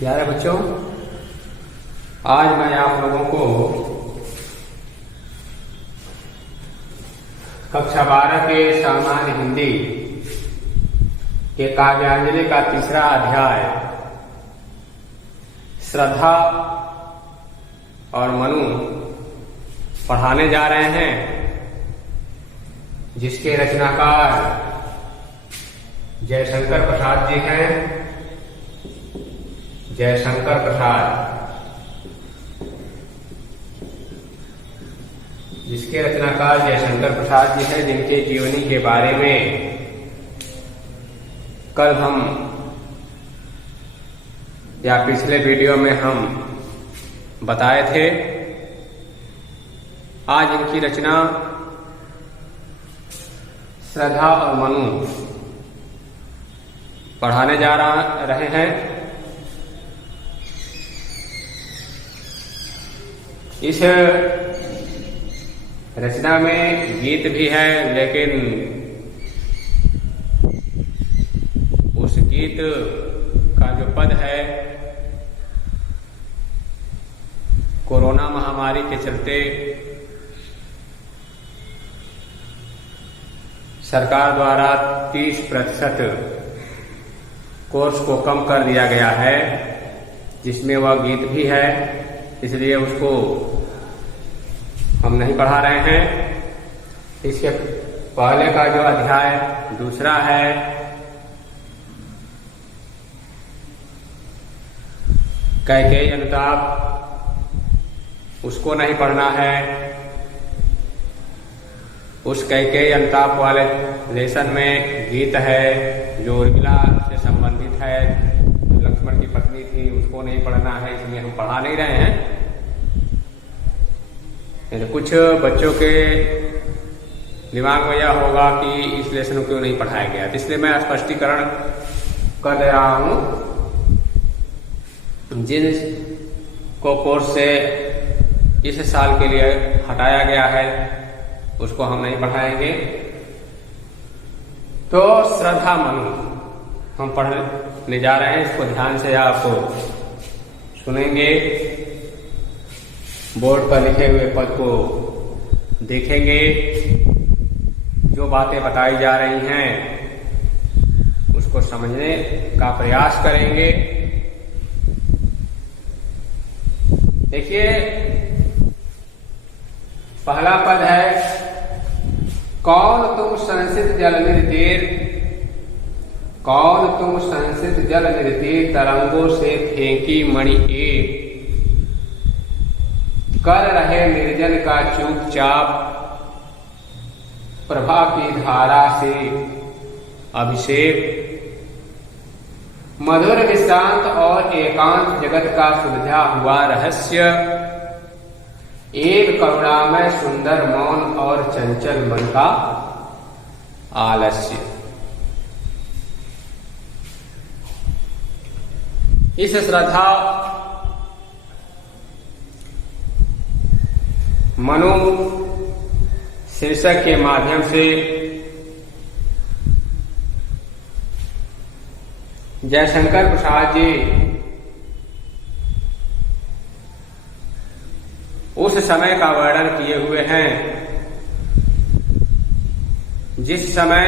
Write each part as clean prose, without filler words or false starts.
प्यारे बच्चों, आज मैं आप लोगों को कक्षा 12 के सामान्य हिंदी के काव्यांजलि का तीसरा अध्याय श्रद्धा और मनु पढ़ाने जा रहे हैं, जिसके रचनाकार जयशंकर प्रसाद जी हैं। जयशंकर प्रसाद, जिसके रचनाकार जयशंकर प्रसाद जी हैं, जिनके जीवनी के बारे में कल हम या पिछले वीडियो में हम बताए थे। आज इनकी रचना श्रद्धा और मनु पढ़ाने जा रहे हैं। इस रचना में गीत भी है, लेकिन उस गीत का जो पद है कोरोना महामारी के चलते सरकार द्वारा 30% कोर्स को कम कर दिया गया है, जिसमें वह गीत भी है, इसलिए उसको हम नहीं पढ़ा रहे हैं। इसके पहले का जो अध्याय दूसरा है, कैकेयी अनुताप, उसको नहीं पढ़ना है। उस कैकेयी अनुताप वाले लेसन में गीत है जो उर्मिला से संबंधित है, जो लक्ष्मण की पत्नी थी, उसको नहीं पढ़ना है, इसलिए हम पढ़ा नहीं रहे हैं। कुछ बच्चों के दिमाग में यह होगा कि इस लेसन को क्यों नहीं पढ़ाया गया, तो इसलिए मैं स्पष्टीकरण कर दे रहा हूं। जिन को कोर्स से इस साल के लिए हटाया गया है उसको हम नहीं पढ़ाएंगे। तो श्रद्धा मनु हम पढ़ने जा रहे हैं, इसको ध्यान से आप सुनेंगे, बोर्ड पर लिखे हुए पद को देखेंगे, जो बातें बताई जा रही हैं उसको समझने का प्रयास करेंगे। देखिए, पहला पद है, कौन तुम संसित जल निर्तीर, कौन तुम संसित जल निर्तीर, तरंगों से फेंकी मणि एक, कर रहे निर्जन का चुपचाप, प्रभा की धारा से अभिषेक, मधुर विश्रांत और एकांत जगत का सुलझा हुआ रहस्य, एक करुणामय सुंदर मौन और चंचल मन का आलस्य। इस श्रद्धा मनु शीर्षक के माध्यम से जयशंकर प्रसाद जी उस समय का वर्णन किए हुए हैं जिस समय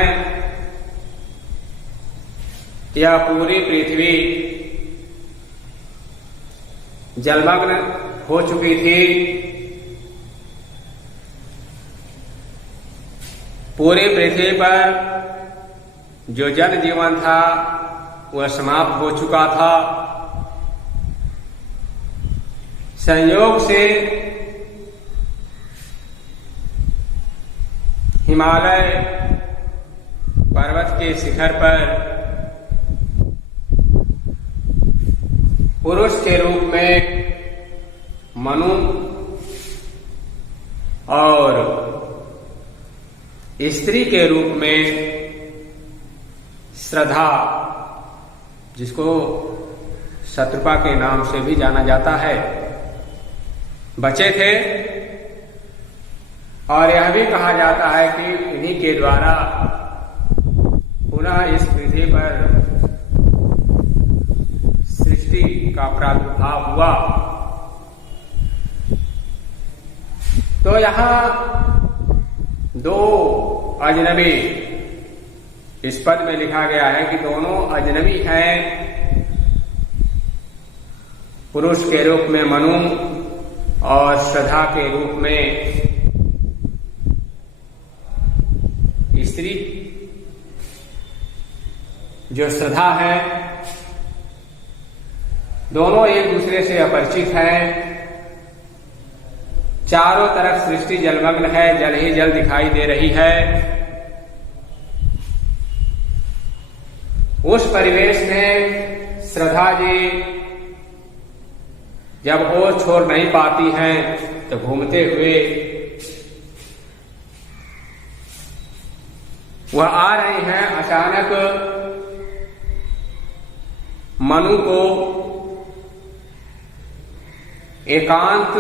यह पूरी पृथ्वी जलमग्न हो चुकी थी। पूरी पृथ्वी पर जो जन जीवन था वह समाप्त हो चुका था। संयोग से हिमालय पर्वत के शिखर पर पुरुष के रूप में मनु और स्त्री के रूप में श्रद्धा, जिसको शत्रुपा के नाम से भी जाना जाता है, बचे थे। और यह भी कहा जाता है कि इन्हीं के द्वारा पुनः इस पृथ्वी पर सृष्टि का प्रादुर्भाव हुआ। तो यहां दो अजनबी इस पद में लिखा गया है कि दोनों अजनबी हैं। पुरुष के रूप में मनु और श्रद्धा के रूप में स्त्री। जो श्रद्धा है, दोनों एक दूसरे से अपरिचित हैं। चारों तरफ सृष्टि जलमग्न है, जल ही जल दिखाई दे रही है। उस परिवेश में श्रद्धा जी जब ओर छोड़ नहीं पाती हैं तो घूमते हुए वह आ रही हैं। अचानक मनु को एकांत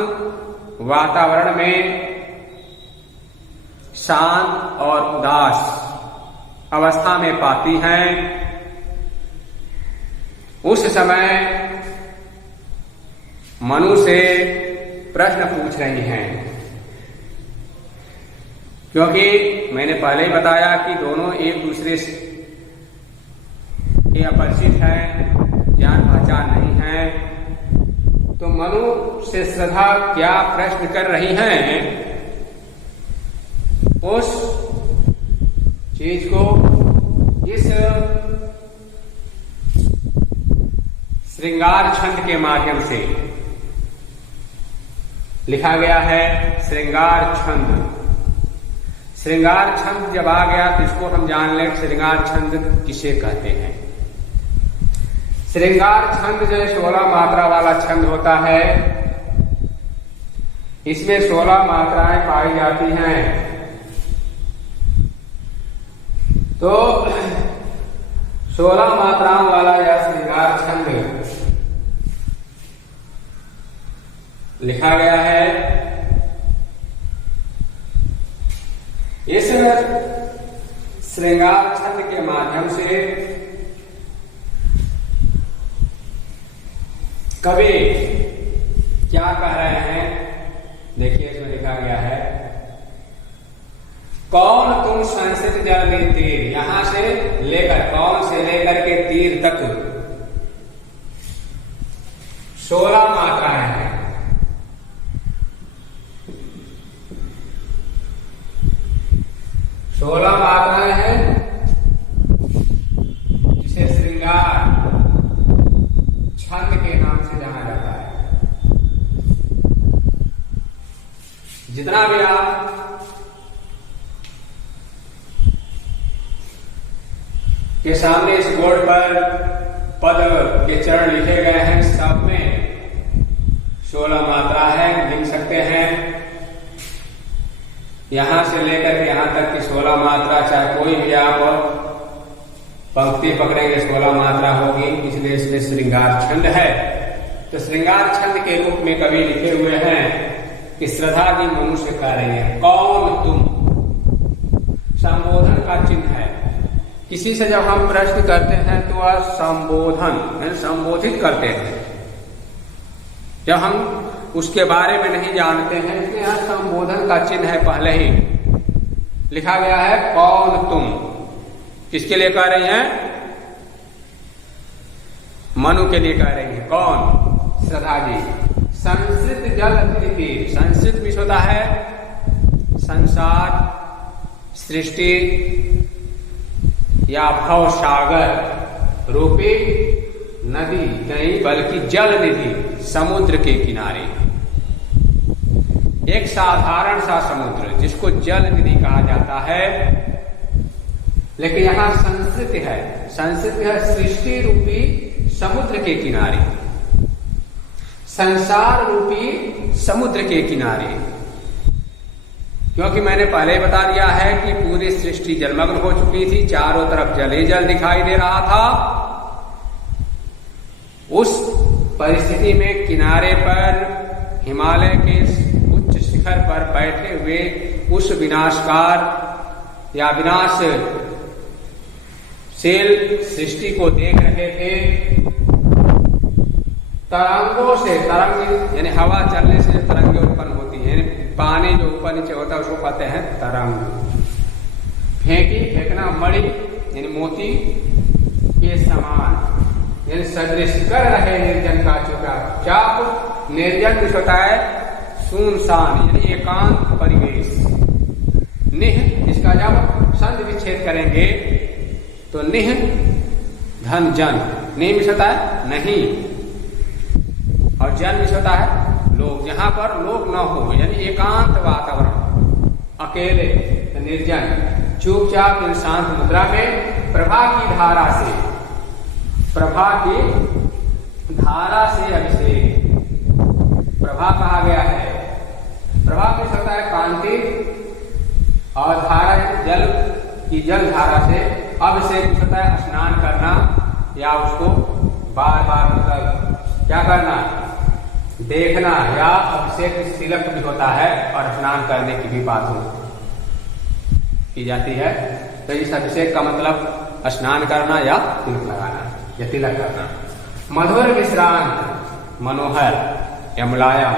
वातावरण में शांत और उदास अवस्था में पाती हैं। उस समय मनु से प्रश्न पूछ रही हैं, क्योंकि मैंने पहले ही बताया कि दोनों एक दूसरे के अपरिचित हैं, जान पहचान नहीं है। तो मनु से श्रद्धा क्या प्रश्न कर रही हैं, उस चीज को इस श्रृंगार छंद के माध्यम से लिखा गया है। श्रृंगार छंद, श्रृंगार छंद जब आ गया तो इसको हम जान लें श्रृंगार छंद किसे कहते हैं। श्रृंगार छंद जो 16 मात्रा वाला छंद होता है, इसमें 16 मात्राएं पाई जाती हैं। तो 16 मात्राओं वाला यह श्रृंगार छंद लिखा गया है। इस श्रृंगार छंद के माध्यम से कवि क्या कह रहे हैं, देखिए इसमें लिखा गया है। कौन तुम संसित जल में तीर, यहां से लेकर कौन से लेकर के तीर तक 16 मात्राएं हैं। सोलह मात्राएं हैं जिसे श्रृंगार छंद के नाम से जाना जाता है। जितना भी आप के सामने इस बोर्ड पर पद के चरण लिखे गए हैं, सब में 16 मात्रा है, गिन सकते हैं। यहां से लेकर के यहां तक की 16 मात्रा, चाहे कोई भी आप पंक्ति पकड़ेंगे 16 मात्रा होगी, इसलिए इसमें श्रृंगार छंद है। तो श्रृंगार छंद के रूप में कवि लिखे हुए हैं कि श्रद्धा जी मनु से कह रही है, कौन तुम, संबोधन का चिन्ह है। किसी से जब हम प्रश्न करते हैं तो वह संबोधन संबोधित करते हैं। जब हम उसके बारे में नहीं जानते हैं, इसलिए यहां संबोधन का चिन्ह है, पहले ही लिखा गया है। कौन तुम, किसके लिए कह रही हैं, मनु के लिए कह रही है। कौन, श्रद्धा जी। संसित जल तीर, संसित विषय होता है संसार, सृष्टि या भव सागर रूपी नदी नहीं, बल्कि जल निधि समुद्र के किनारे एक साधारण सा समुद्र जिसको जल निधि कहा जाता है। लेकिन यहां संस्कृत है, संस्कृत है सृष्टि रूपी समुद्र के किनारे, संसार रूपी समुद्र के किनारे। क्योंकि मैंने पहले बता दिया है कि पूरी सृष्टि जलमग्न हो चुकी थी, चारों तरफ जल ही जल दिखाई दे रहा था। उस परिस्थिति में किनारे पर हिमालय के उच्च शिखर पर बैठे हुए उस विनाशकार या विनाशशील सृष्टि को देख रहे थे। तरंगों से, तरंग यानी हवा चलने से जो तरंगे उत्पन्न होती हैं, यानी पानी जो ऊपर नीचे होता है उसको कहते हैं तरंग। फेंकी, फेंकना, मणि यानी मोती के समान, यानी सदृश कर रहे निर्जन का चुपचाप। निर्जन कुछ होता है सुनसान यानी एकांत परिवेश। निह, इसका जब संधि विच्छेद करेंगे तो निह धन जन, नहीं मिस होता है नहीं, और जन मिस होता है लोग। जहां पर लोग न हो यानी एकांत वातावरण, अकेले, निर्जन, चुपचाप शांत मुद्रा में प्रभा की धारा से, प्रभा की धारा से अभिषेक। प्रभा कहा गया है, प्रभा किस होता है कांति, और धारा जल की जल धारा से अभिषेक किस होता है स्नान करना, या उसको बार बार मतलब क्या करना, देखना, या अभिषेक तिलक भी होता है और स्नान करने की भी बात की जाती है। तो इस अभिषेक का मतलब स्नान करना या तिलक लगाना या तिलक करना। मधुर विश्रांत, मनोहर या मुलायम,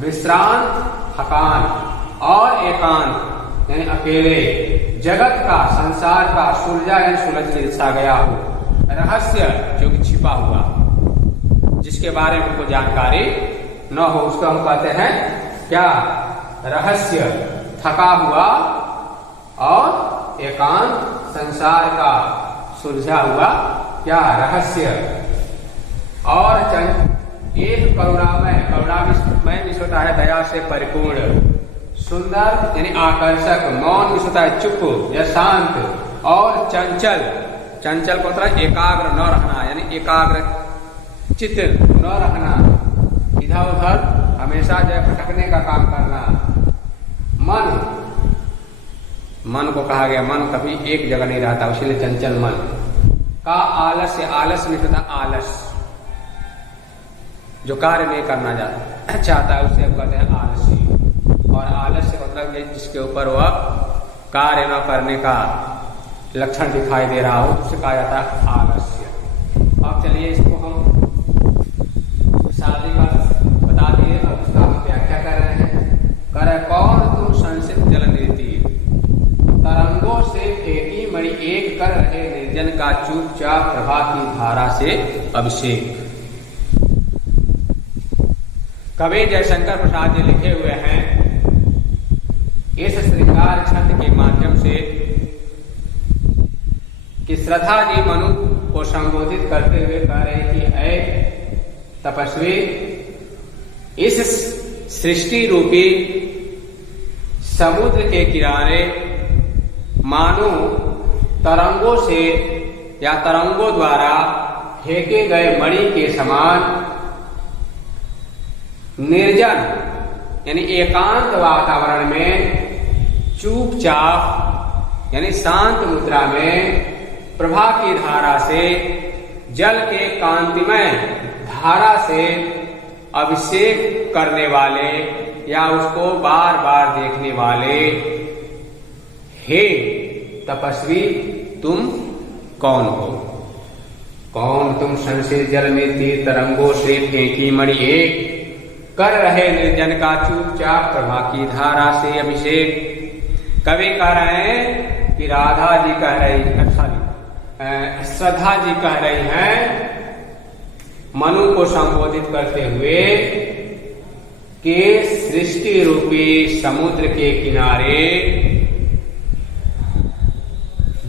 विश्रांत थकान, और एकांत यानी अकेले, जगत का, संसार का, सुलझा यानी सुलझ सा गया हो, रहस्य जो कि छिपा हुआ, जिसके बारे में हमको जानकारी न हो, उसको हम कहते हैं क्या, रहस्य। थका हुआ और एकांत, संसार का सुलझा हुआ क्या, रहस्य। और एक करुणामय, करुणामय विष होता है दया से परिपूर्ण, सुंदर यानी आकर्षक, मौन विष होता है चुप या शांत, और चंचल, चंचल को मतलब एकाग्र न रहना यानी एकाग्र चित्त न रहना, इधर उधर हमेशा जो भटकने का काम करना। मन, मन को कहा गया मन कभी एक जगह नहीं रहता, इसीलिए चंचल मन का। आलस्य, आलस में होता आलस, जो कार्य नहीं करना चाहता है उसे हम कहते हैं आलसी। और आलस्य मतलब जिसके ऊपर वह कार्य न करने का लक्षण दिखाई दे रहा हो उसे कहा जाता है आलस्य। अब चलिए इसको हम शादी का बता दिए, अब इसका हम व्याख्या कर रहे हैं। करे कौन तुम संसित जल नीति, तरंगों से फेंकी मणि एक कर रहे निर्जन का चुपचाप प्रभा की धारा से अभिषेक। कवि जयशंकर प्रसाद जी लिखे हुए हैं, इस श्रृंगार छंद के माध्यम से कि श्रद्धा जी मनु को संबोधित करते हुए कह रहे कि ऐ तपस्वी, इस सृष्टि रूपी समुद्र के किनारे मानो तरंगों से या तरंगों द्वारा फेंके गए मणि के समान निर्जन यानी एकांत वातावरण में चुपचाप यानी शांत मुद्रा में प्रभा की धारा से, जल के कांतिमय धारा से अभिषेक करने वाले या उसको बार बार देखने वाले, हे तपस्वी तुम कौन हो? कौन तुम संसित जल में तीर तरंगों से फेंकी मणि एक कर रहे निर्जन का चुपचाप प्रभा की धारा से अभिषेक। कवि कह रहे हैं कि राधा जी कह रही, श्रद्धा जी कह रही हैं मनु को संबोधित करते हुए कि सृष्टि रूपी समुद्र के किनारे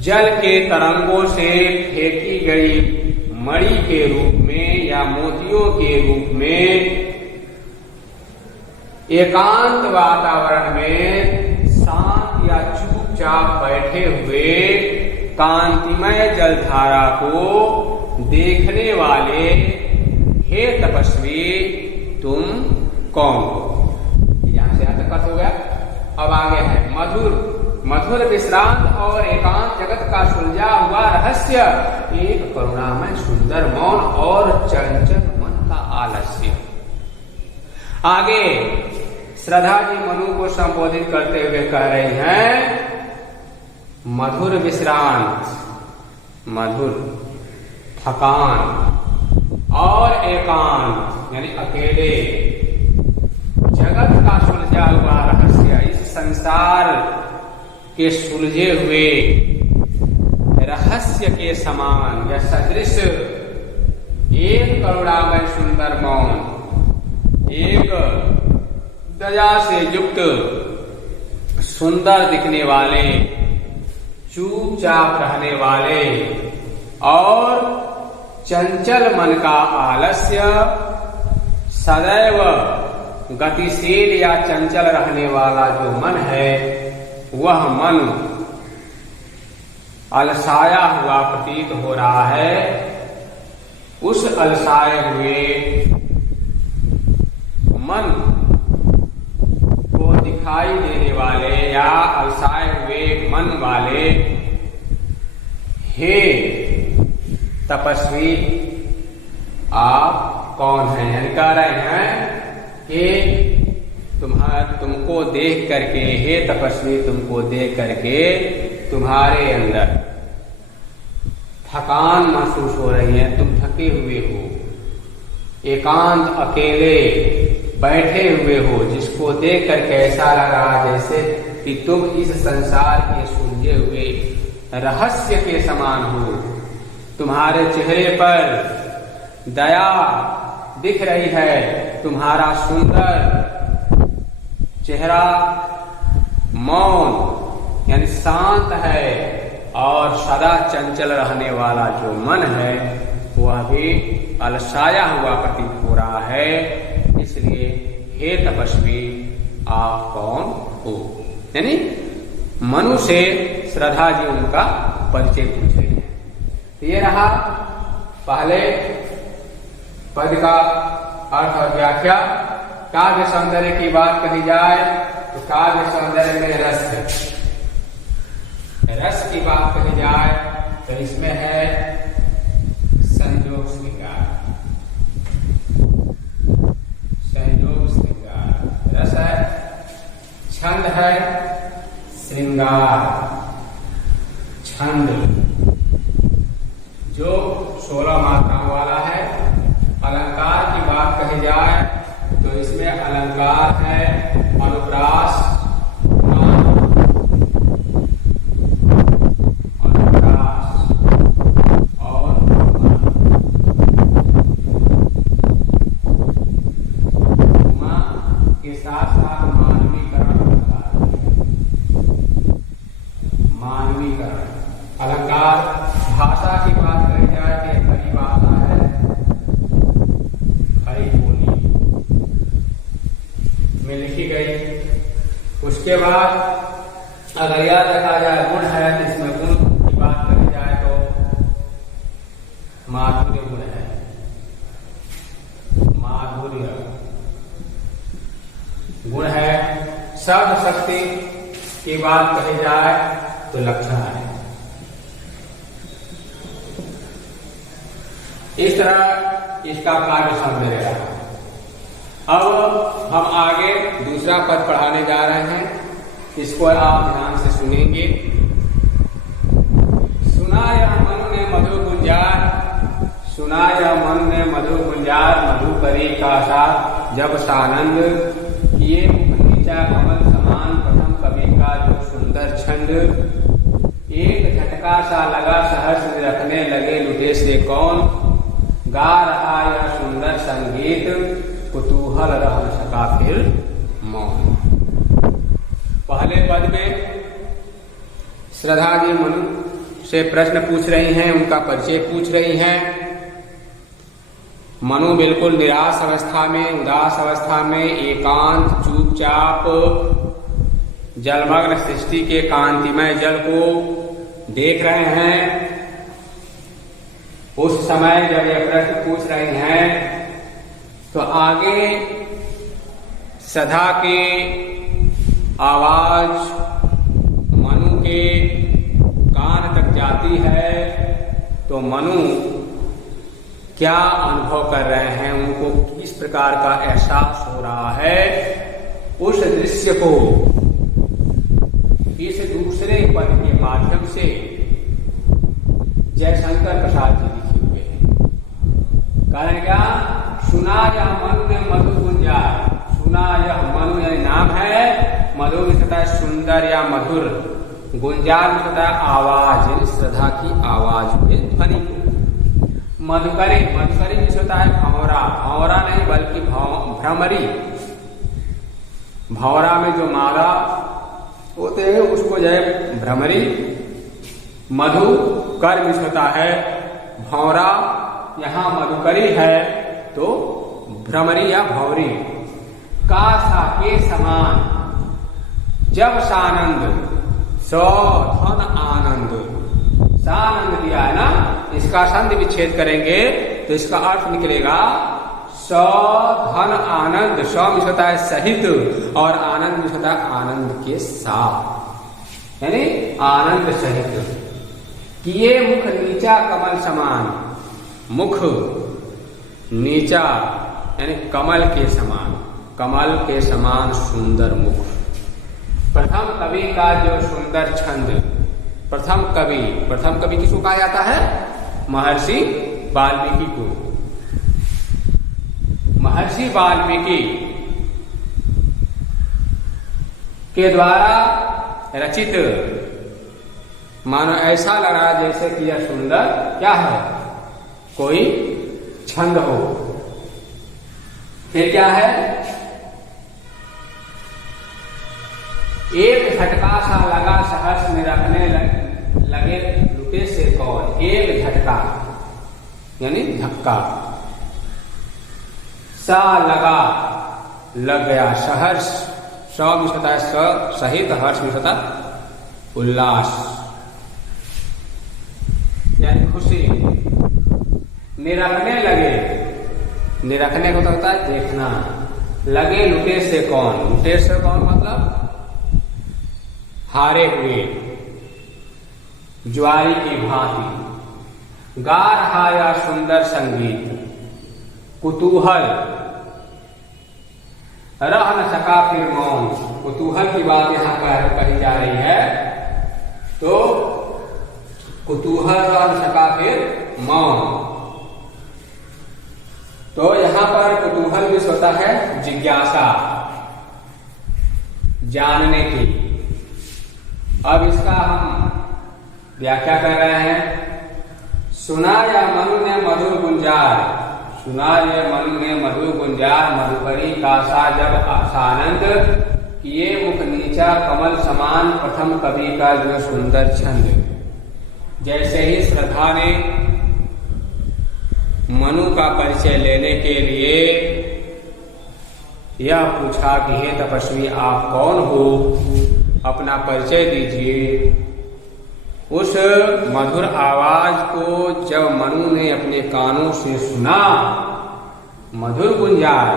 जल के तरंगों से फेंकी गई मणि के रूप में या मोतियों के रूप में एकांत वातावरण में शांत या चुपचाप बैठे हुए कांतिमय जलधारा को देखने वाले हे तपस्वी तुम कौन हो? यहां से यहां तक अर्थ हो गया। अब आगे है मधुर, मधुर विश्रांत और एकांत जगत का सुलझा हुआ रहस्य, एक करुणामय सुंदर मौन और चंचल मन का आलस्य। आगे श्रद्धा जी मनु को संबोधित करते हुए कह रहे हैं मधुर विश्रांत, मधुर थकान और एकांत यानी अकेले जगत का सुलझा हुआ रहस्य, इस संसार के सुलझे हुए रहस्य के समान या सदृश एक करुणामय सुंदर मौन, एक दया से युक्त सुंदर दिखने वाले, चुपचाप रहने वाले और चंचल मन का आलस्य, सदैव गतिशील या चंचल रहने वाला जो मन है, वह मन अलसाया हुआ प्रतीत हो रहा है। उस अलसाए हुए मन को दिखाई देने वाले या अलसाए हुए मन वाले हे तपस्वी, आप कौन हैं? यानी कह रहे हैं कि तुमको देख करके, हे तपस्वी, तुमको देख करके तुम्हारे अंदर थकान महसूस हो रही है, तुम थके हुए हो, एकांत अकेले बैठे हुए हो, जिसको देख करके ऐसा लग रहा जैसे कि तुम इस संसार के सुलझे हुए रहस्य के समान हो। तुम्हारे चेहरे पर दया दिख रही है, तुम्हारा सुंदर चेहरा मौन यानी शांत है, और सदा चंचल रहने वाला जो मन है वह भी अलसाया हुआ प्रतीत हो रहा है। इसलिए हे तपस्वी, आप कौन हो? यानी मनु से श्रद्धा जी उनका परिचय पूछ रही है। ये रहा पहले पद का अर्थ और व्याख्या। काव्य सौंदर्य की बात कही जाए तो काव्य सौंदर्य में रस है, रस की बात कही जाए तो इसमें है संयोग श्रृंगार, संयोग श्रृंगार रस है, छंद है श्रृंगार, छंद जो 16 मात्राओं वाला है। अलंकार की बात कही जाए तो इसमें अलंकार है अनुप्रास, अलंकार। भाषा की बात कही जाए तो खरी भाषा है, खरी बोली में लिखी गई। उसके बाद अगर यह देखा जाए गुण है तो इसमें गुण की बात करी जाए तो माधुर्य गुण है, माधुर्य गुण है। शब्द शक्ति की बात कही जाए तो लक्षण है। इस तरह इसका कार्य सौंदर्य रहा। अब हम आगे दूसरा पद पढ़ाने जा रहे हैं, इसको आप ध्यान से सुनेंगे। सुना यह मनु ने मधु गुंजार, सुना यह मनु ने मधु गुंजार, मधु करी का सा जब सानंद, ये नीचा कमल समान प्रथम कवि का जो सुंदर छंद, एक झटका सा लगा सहर्ष रखने लगे लुटे से कौन, गा रहा यह सुंदर संगीत, कुतूहल रह न सका फिर मौन। पहले पद में श्रद्धा जी मनु से प्रश्न पूछ रही हैं, उनका परिचय पूछ रही हैं। मनु बिल्कुल निराश अवस्था में, उदास अवस्था में, एकांत चुपचाप जलमग्न सृष्टि के कांतिमय जल को देख रहे हैं। उस समय जब ये प्रश्न पूछ रहे हैं तो आगे सदा के आवाज मनु के कान तक जाती है, तो मनु क्या अनुभव कर रहे हैं, उनको किस प्रकार का एहसास हो रहा है, उस दृश्य को इस दूसरे पद के माध्यम से जयशंकर प्रसाद जी लिखे हुए हैं। कारण क्या, सुना यह मनु ने मधु गुंजार, सुना यह मनु यानी नाम है, मधु में होता है सुंदर या मधुर, गुंजार में होता है आवाज यानी श्रद्धा की आवाज में ध्वनि। मधुकरी, मधुकरी में होता है भंवरा, भंवरा नहीं बल्कि भ्रमरी, भंवरा में जो माला होते हैं उसको जो है भ्रमरी। मधु कर में होता है भंवरा, यहाँ मधुकरी है तो भ्रमरी या भौरी। का सा के समान, जब सानंद, सौ धन आनंद, सानंद दिया है ना, इसका संधि विच्छेद करेंगे तो इसका अर्थ निकलेगा सौ धन आनंद। सौ में होता है सहित और आनंद में होता है आनंद के साथ, यानी आनंद सहित। किए मुख नीचा कमल समान, मुख नीचा यानी कमल के समान, कमल के समान सुंदर मुख। प्रथम कवि का जो सुंदर छंद, प्रथम कवि किसको कहा जाता है, महर्षि वाल्मीकि को। महर्षि वाल्मीकि के द्वारा रचित, मानो ऐसा लग रहा जैसे कि यह सुंदर क्या है, कोई छंद हो। फिर क्या है, एक झटका सा लगा सहर्ष में रखने लगे लुटे से कौन, एक झटका यानी धक्का, सा लगा लग गया, सहर्ष, स में होता है सहित, हर्ष में होता उल्लास यानी खुशी। निरखने लगे, निरखने को तो होता है देखना, लगे लुटे से कौन, लुटे से कौन मतलब हारे हुए, ज्वारी की भांति। गा रहा या सुंदर संगीत, कुतूहल, रह न सका फिर मौन, कुतूहल की बात यहां पर कही जा रही है, तो कुतूहल रह न सका फिर मौन। तो यहां पर कुतूहल भी होता है जिज्ञासा, जानने की। अब इसका हम व्याख्या कर रहे हैं। सुना या मनु ने मधुर गुंजार, सुना ये मनु ने मधुर गुंजार, मधुकरी का सा जब आसानंद, किए मुख नीचा कमल समान, प्रथम कवि का जो सुंदर छंद। जैसे ही श्रद्धा ने मनु का परिचय लेने के लिए यह पूछा कि हे तपस्वी आप कौन हो, अपना परिचय दीजिए। उस मधुर आवाज को जब मनु ने अपने कानों से सुना, मधुर गुंजार,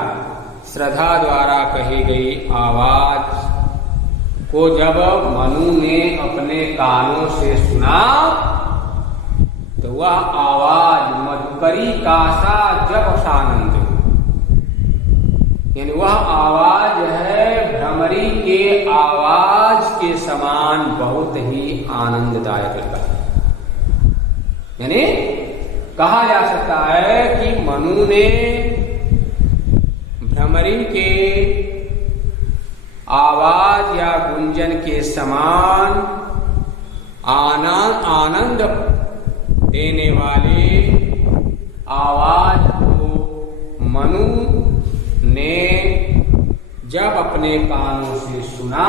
श्रद्धा द्वारा कही गई आवाज को जब मनु ने अपने कानों से सुना, तो वह आवाज मधुकरी का सा जब सानंद, यानी वह आवाज है भ्रमरी के आवाज के समान बहुत ही आनंददायक लगता है। यानी कहा जा सकता है कि मनु ने भ्रमरी के आवाज या गुंजन के समान आनंद देने वाले आवाज को मनु ने जब अपने कानों से सुना,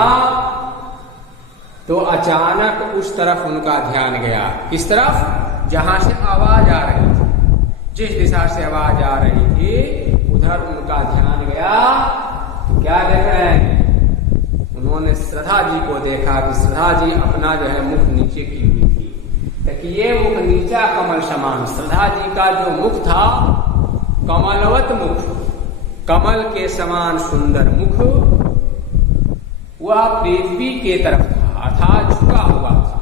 तो अचानक उस तरफ उनका ध्यान गया। किस तरफ? जहां से आवाज आ रही थी, जिस दिशा से आवाज आ रही थी उधर उनका ध्यान गया। तो क्या देख रहे हैं? उन्होंने श्रद्धा जी को देखा कि श्रद्धा जी अपना जो है मुख नीचे की हुई थी, ताकि ये मुख नीचा कमल समान। श्रद्धा जी का जो मुख था कमलवत मुख, कमल के समान सुंदर मुख, वह पृथ्वी के तरफ था, अर्थात झुका हुआ था।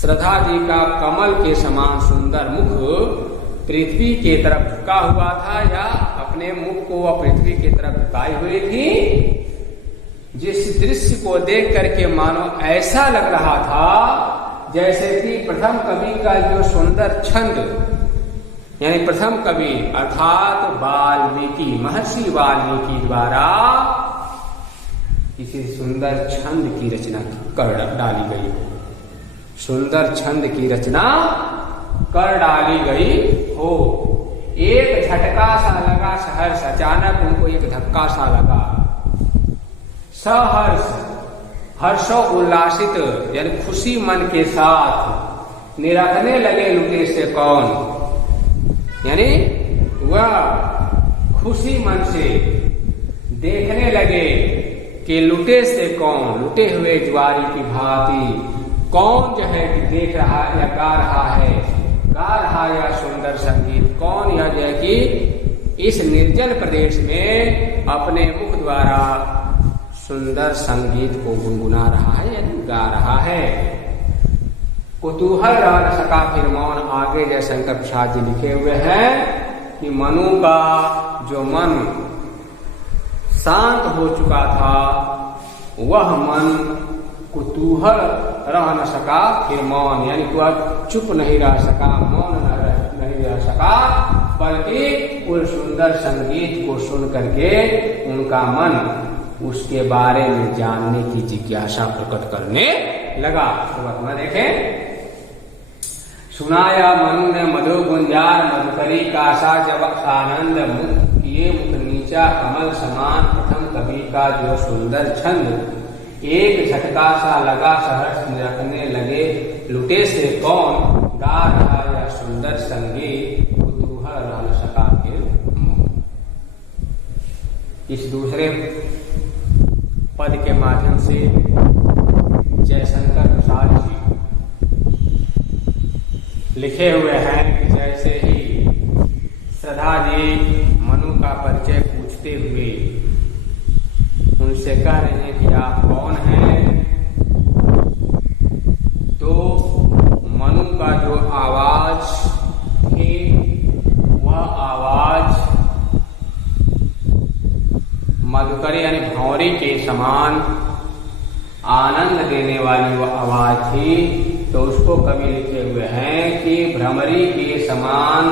श्रद्धा जी का कमल के समान सुंदर मुख पृथ्वी के तरफ झुका हुआ था, या अपने मुख को वह पृथ्वी की तरफ झुकाई हुई थी। जिस दृश्य को देख करके मानो ऐसा लग रहा था जैसे कि प्रथम कवि का जो सुंदर छंद, यानी प्रथम कवि अर्थात वाल्मीकि, महर्षि वाल्मीकि द्वारा किसी सुंदर छंद की रचना कर डाली गई हो, सुंदर छंद की रचना कर डाली गई हो। एक झटका सा लगा सहर्ष, अचानक उनको एक धक्का सा लगा। सहर्ष, हर्षो उल्लासित यानी खुशी मन के साथ निरखने लगे लुटे से कौन, यानी वह खुशी मन से देखने लगे कि लुटे से कौन, लुटे हुए ज्वारी की भांति कौन जो है देख रहा या गा रहा है, गा रहा या सुंदर संगीत, कौन यह जो है कि इस निर्जन प्रदेश में अपने मुख द्वारा सुंदर संगीत को गुनगुना रहा है यानी गा रहा है। कुतूहल रह न सका फिर मौन, आगे जयशंकर प्रसाद जी लिखे हुए हैं कि मनु का जो मन शांत हो चुका था, वह मन कुतूहल रह न सका फिर मौन, यानी वह चुप नहीं रह सका, मौन नहीं रह सका, बल्कि उस सुंदर संगीत को सुन करके उनका मन उसके बारे में जानने की जिज्ञासा प्रकट करने लगा। तो में देखें, सुनाया मनु ने मधु गुंजार मधुकरी कासा, जब आनंद मुक्त किए मुख नीचा कमल समान, प्रथम कवि का जो सुंदर छंद एक झटका सा लगा सहर्ष निरखने लगे लुटे से कौन, गा रहा या सुंदर संगीत कुतूहल रह न सका फिर मौन। इस दूसरे पद के माध्यम से जयशंकर प्रसाद जी लिखे हुए हैं कि जैसे ही श्रद्धा जी मनु का परिचय पूछते हुए उनसे कह रहे हैं कि आप कौन हैं, तो मनु का जो आवाज थी वह आवाज मधुकरी यानी भौरी के समान आनंद देने वाली वह आवाज थी। तो उसको कवि लिखे हुए हैं कि भ्रमरी के समान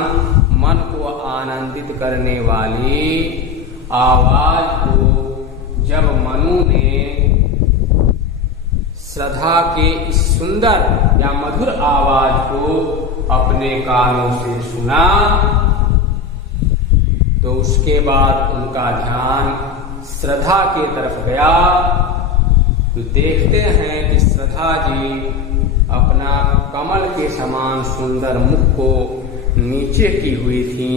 मन को आनंदित करने वाली आवाज को जब मनु ने श्रद्धा के इस सुंदर या मधुर आवाज को अपने कानों से सुना, तो उसके बाद उनका ध्यान श्रद्धा के तरफ गया। तो देखते हैं कि श्रद्धा जी अपना कमल के समान सुंदर मुख को नीचे की हुई थी,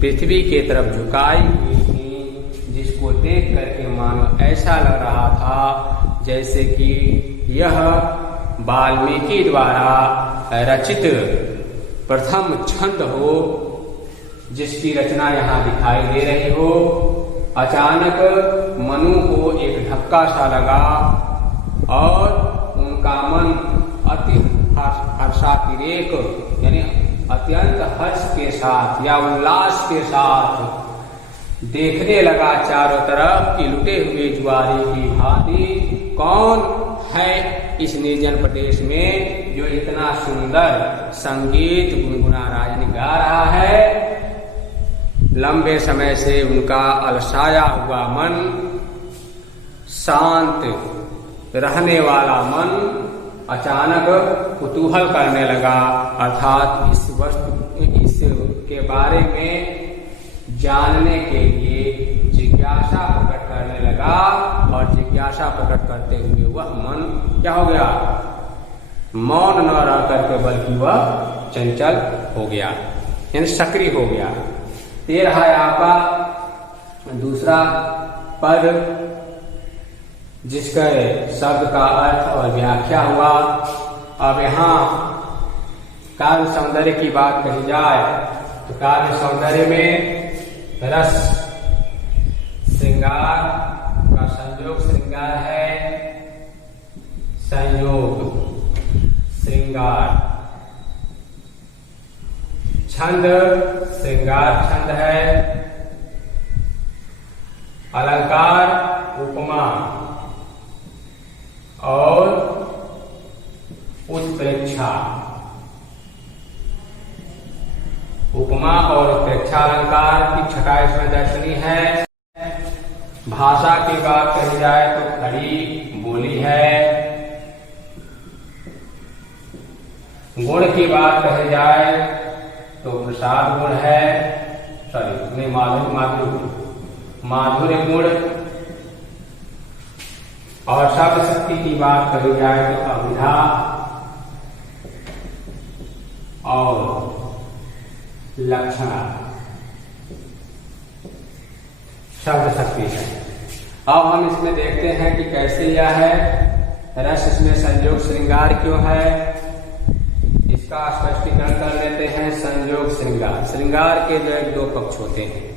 पृथ्वी के तरफ झुकाई हुई थी, जिसको देख करके मानो ऐसा लग रहा था जैसे कि यह वाल्मीकि द्वारा रचित प्रथम छंद हो, जिसकी रचना यहाँ दिखाई दे रही हो। अचानक मनु को एक धक्का सा लगा और उनका मन अति हर्षातिरेक यानी अत्यंत हर्ष के साथ या उल्लास के साथ देखने लगा चारों तरफ कि लुटे हुए ज्वारी की भांति कौन है इस निर्जन प्रदेश में जो इतना सुंदर संगीत गुनगुना रहा यानी गा रहा है। लंबे समय से उनका अलसाया हुआ मन, शांत रहने वाला मन अचानक कुतूहल करने लगा, अर्थात इस वस्तु इसके बारे में जानने के लिए जिज्ञासा प्रकट करने लगा। और जिज्ञासा प्रकट करते हुए वह मन क्या हो गया, मौन न रह करके बल्कि वह चंचल हो गया यानी सक्रिय हो गया। ये रहा आपका दूसरा पद, जिसका शब्द का अर्थ और व्याख्या हुआ। अब यहाँ काव्य सौंदर्य की बात कही जाए तो काव्य सौंदर्य में रस श्रृंगार का संयोग श्रृंगार है, संयोग श्रृंगार, छंद श्रृंगार छंद है, अलंकार उपमा और उत्प्रेक्षा। उपमा और उत्प्रेक्षालंकार की छटा इसमें दर्शनी है। भाषा की बात कही जाए तो खड़ी बोली है। गुण की बात कही जाए तो प्रसाद गुण है, माधुर्य गुण। और शब्द शक्ति की बात कही जाए तो अभिधा और लक्षण शब्द शक्ति है। अब हम इसमें देखते हैं कि कैसे यह है। रस इसमें संयोग श्रृंगार क्यों है, इसका स्पष्टीकरण कर लेते हैं। संयोग श्रृंगार, श्रृंगार के जो एक दो पक्ष होते हैं।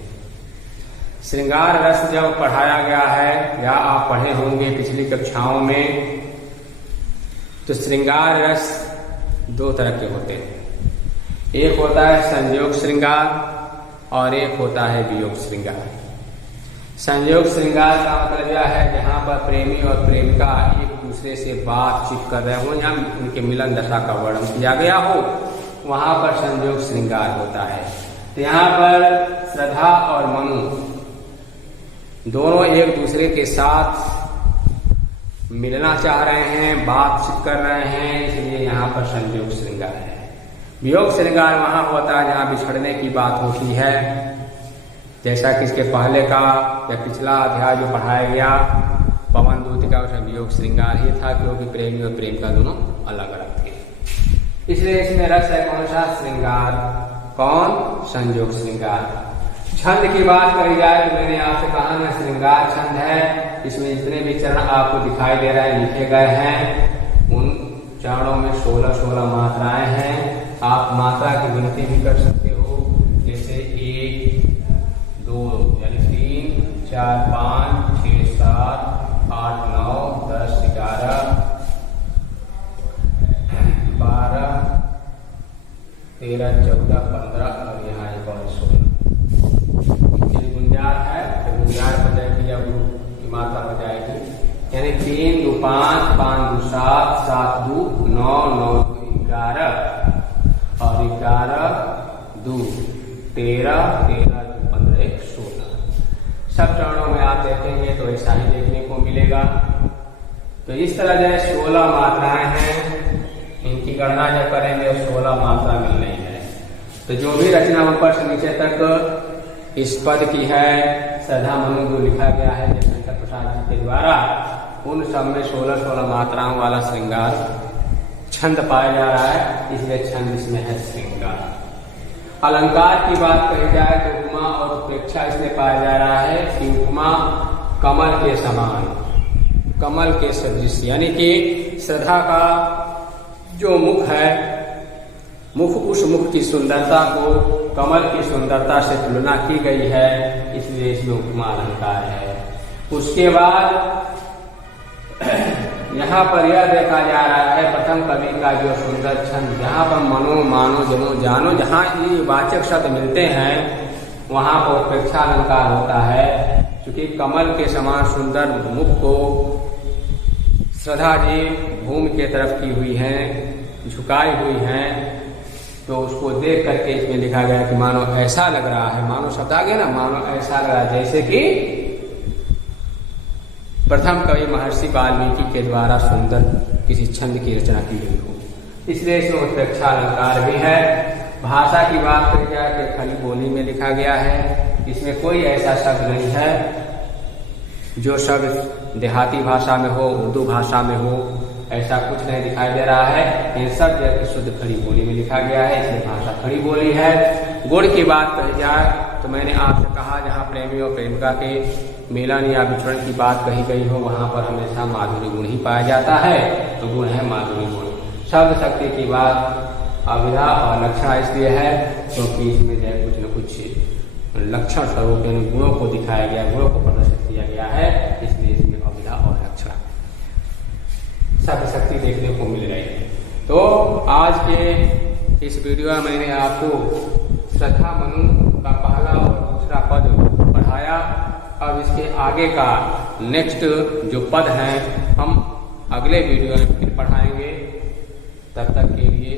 श्रृंगार रस जब पढ़ाया गया है या आप पढ़े होंगे पिछली कक्षाओं में, तो श्रृंगार रस दो तरह के होते हैं। एक होता है संयोग श्रृंगार और एक होता है वियोग श्रृंगार। संयोग श्रृंगार का मतलब यह है जहां पर प्रेमी और प्रेमिका एक दूसरे से बातचीत कर रहे हो, जहां उनके मिलन दशा का वर्णन किया गया हो, वहां पर संयोग श्रृंगार होता है। तो यहाँ पर श्रद्धा और मनु दोनों एक दूसरे के साथ मिलना चाह रहे हैं, बातचीत कर रहे हैं, इसलिए यहाँ पर संयोग श्रृंगार है। वियोग श्रृंगार वहां होता है जहां बिछड़ने की बात होती है, जैसा कि इसके पहले का या पिछला अध्याय जो पढ़ाया गया पवन दूत का, उसमें वियोग श्रृंगार ही था, क्योंकि प्रेमी और प्रेमिका दोनों अलग अलग थे। इसलिए इसमें रस है कौन सा, श्रृंगार। कौन, संयोग श्रृंगार। छंद की बात करी जाए तो मैंने आपसे कहा ना, श्रृंगार छंद है। इसमें जितने भी चरण आपको दिखाई दे रहे हैं, लिखे गए हैं, उन चरणों में 16-16 मात्राएं हैं। आप मात्रा की गिनती भी कर सकते हो, जैसे 1, 2 यानी 3, 4, 5, 6, 7, 8, 9, 10, 11, 12, 13, 14, 15 और यहाँ एक और 16 गुंजार है। तो गुंजार बजाएगी या गुरु की मात्रा बजाएगी, यानी 3, 2, 5, 5, 2, 7, 7, 2, 9, 9, 2, 11 और 11, 2, 13, 13, 2, 15, 16। सब चरणों में आप देखेंगे तो ऐसा ही देखने को मिलेगा। तो इस तरह जो 16 मात्राएं हैं, इनकी गणना जब करेंगे तो 16 मात्रा मिल रही है। तो जो भी रचना ऊपर से नीचे तक इस पद की है, श्रद्धा मनु जो लिखा गया है जयशंकर प्रसाद जी के द्वारा, उन सब में 16-16 मात्राओं वाला श्रृंगार छंद पाया जा रहा है, इसलिए छंद इसमें है श्रृंगार। अलंकार की बात कही जाए तो उपमा और उत्प्रेक्षा इसमें पाया जा रहा है कि उपमा कमल के समान, कमल के सदृश, यानी कि श्रद्धा का जो मुख है, मुख, उस मुख की सुंदरता को कमल की सुंदरता से तुलना की गई है, इसलिए इसमें उपमा अलंकार है। उसके बाद यहाँ पर यह देखा जा रहा है प्रथम कवि का जो सुंदर छंद, जहाँ पर मनो, मानो, जनो, जानो, जहाँ ये वाचक शब्द मिलते हैं वहां पर उत्प्रेक्षा अलंकार होता है। क्योंकि कमल के समान सुंदर मुख को श्रद्धा जी भूमि के तरफ की हुई हैं, झुकाई हुई हैं, तो उसको देख करके इसमें लिखा गया कि मानो ऐसा लग रहा है, मानो शब्द आ गया ना, मानो ऐसा लग रहा है जैसे कि प्रथम कवि महर्षि वाल्मीकि के द्वारा सुंदर किसी छंद की रचना की गई हो, इसलिए इसमें उत्प्रेक्षा अलंकार भी है। भाषा की बात करी जाए तो खड़ी बोली में लिखा गया है, इसमें कोई ऐसा शब्द नहीं है जो शब्द देहाती भाषा में हो, उर्दू भाषा में हो, ऐसा कुछ नहीं दिखाई दे रहा है। इन सब जगह की शुद्ध खड़ी बोली में लिखा गया है, इसलिए भाषा खड़ी बोली है। गुण की बात कही जाए तो मैंने आपसे कहा जहाँ प्रेमी और प्रेमिका के मिलन या विछड़न की बात कही गई हो, वहां पर हमेशा माधुर्य गुण ही पाया जाता है, तो गुण है माधुर्य गुण। शब्द शक्ति की बात अभिधा और लक्षण इसलिए है क्योंकि इसमें जो कुछ न कुछ लक्षण स्वरूप यानी गुणों को दिखाया गया, गुणों को प्रदर्शित किया गया है, इसलिए इसमें अभिधा और लक्षण शब्द शक्ति देखने को मिल रही है। तो आज के इस वीडियो में मैंने आपको श्रद्धा मनु का पहला और दूसरा पद पढ़ाया। अब इसके आगे का नेक्स्ट जो पद है हम अगले वीडियो में फिर पढ़ाएंगे। तब तक के लिए